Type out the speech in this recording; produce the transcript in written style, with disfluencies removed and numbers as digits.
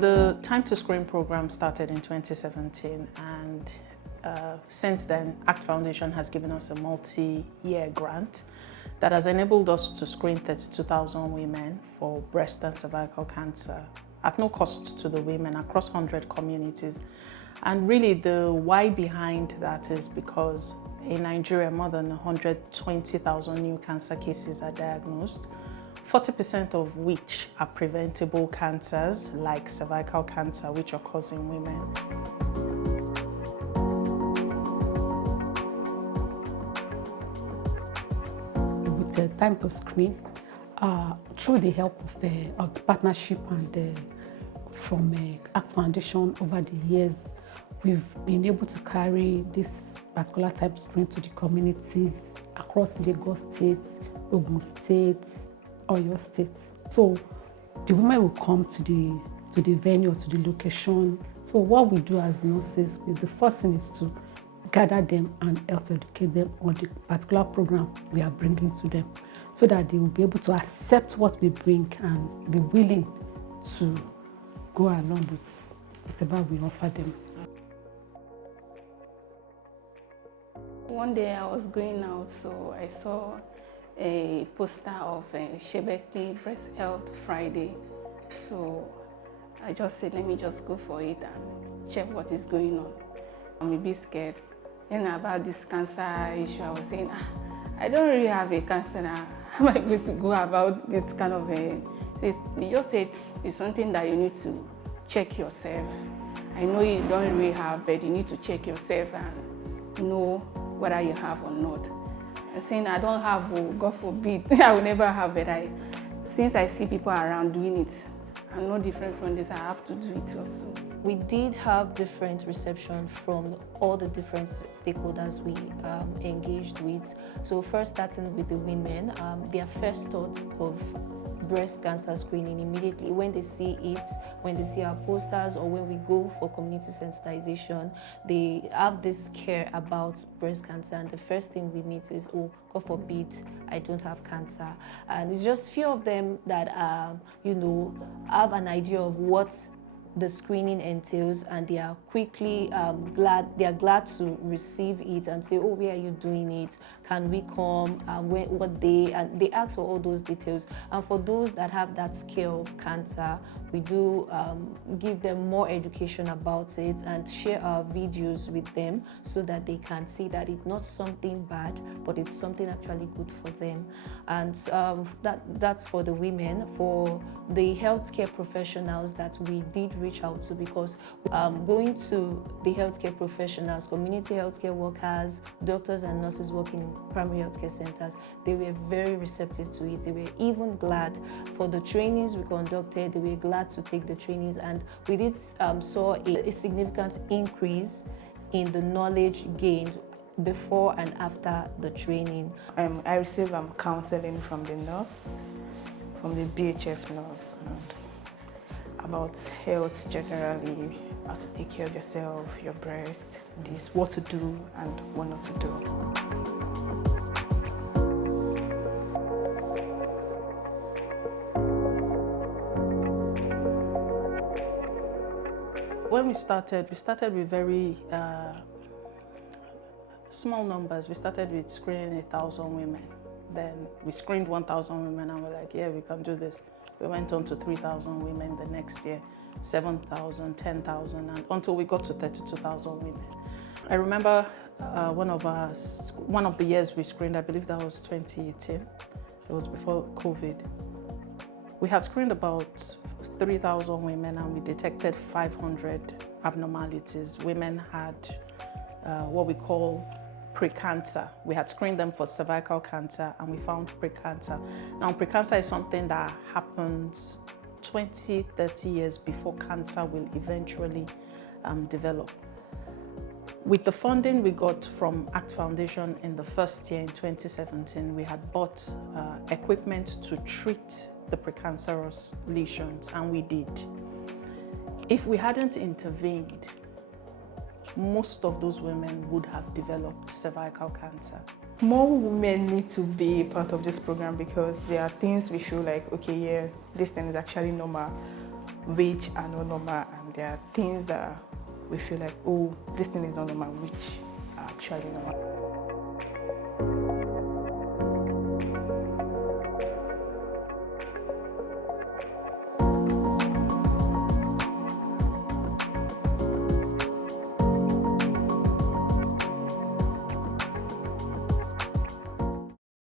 The Time to Screen program started in 2017, and since then, ACT Foundation has given us a multi-year grant that has enabled us to screen 32,000 women for breast and cervical cancer at no cost to the women across 100 communities. And really the why behind that is because in Nigeria, more than 120,000 new cancer cases are diagnosed, 40% of which are preventable cancers like cervical cancer, which occurs in women. With the Time to Screen, through the help of the partnership and from ACT Foundation over the years, we've been able to carry this particular Time to Screen to the communities across Lagos State, Ogun State, Oyo State. So the women will come to the venue or to the location. So what we do as nurses, the first thing is to gather them and help educate them on the particular program we are bringing to them, so that they will be able to accept what we bring and be willing to go along with whatever we offer them. One day I was going out, so I saw a poster of Sebeccly Breast Health Friday. So I just said, let me just go for it and check what is going on. I'm a bit scared. And about this cancer issue, I was saying, I don't really have a cancer now. How am I going to go about this kind of you just said it's something that you need to check yourself. I know you don't really have, but you need to check yourself and know whether you have or not. I'm saying I don't have, oh, God forbid, I will never have, but since I see people around doing it, I'm no different from this, I have to do it also. We did have different reception from all the different stakeholders we engaged with. So first starting with the women, their first thought of breast cancer screening immediately when they see it, when they see our posters, or when we go for community sensitization, they have this care about breast cancer, and the first thing we meet is, oh, God forbid, I don't have cancer. And it's just few of them that have an idea of what the screening entails, and they are quickly glad to receive it and say, oh, where are you doing it? Can we come? What day? And they ask for all those details. And for those that have that scare of cancer, we do give them more education about it and share our videos with them so that they can see that it's not something bad, but it's something actually good for them. And that's for the women. For the healthcare professionals that we did reach out to, because going to the healthcare professionals, community healthcare workers, doctors and nurses working in primary healthcare centers, they were very receptive to it. They were even glad for the trainings we conducted. They were glad to take the trainings, and we did saw a significant increase in the knowledge gained before and after the training. I received counseling from the nurse, from the BHF nurse, and about health generally, how to take care of yourself, your breast, what to do and what not to do. When we started with very small numbers. We started with screening 1,000 women. Then we screened 1,000 women and we're like, yeah, we can do this. We went on to 3,000 women the next year, 7,000, 10,000, and until we got to 32,000 women. I remember one of the years we screened, I believe that was 2018. It was before COVID. We had screened about 3,000 women and we detected 500 abnormalities. Women had what we call precancer. We had screened them for cervical cancer and we found precancer. Now, precancer is something that happens 20, 30 years before cancer will eventually develop. With the funding we got from ACT Foundation in the first year in 2017, we had bought equipment to treat the precancerous lesions, and we did. If we hadn't intervened, most of those women would have developed cervical cancer. More women need to be part of this program because there are things we feel like, okay, yeah, this thing is actually normal. which are not normal, and there are things that we feel like, oh, this thing is not normal, which are actually normal.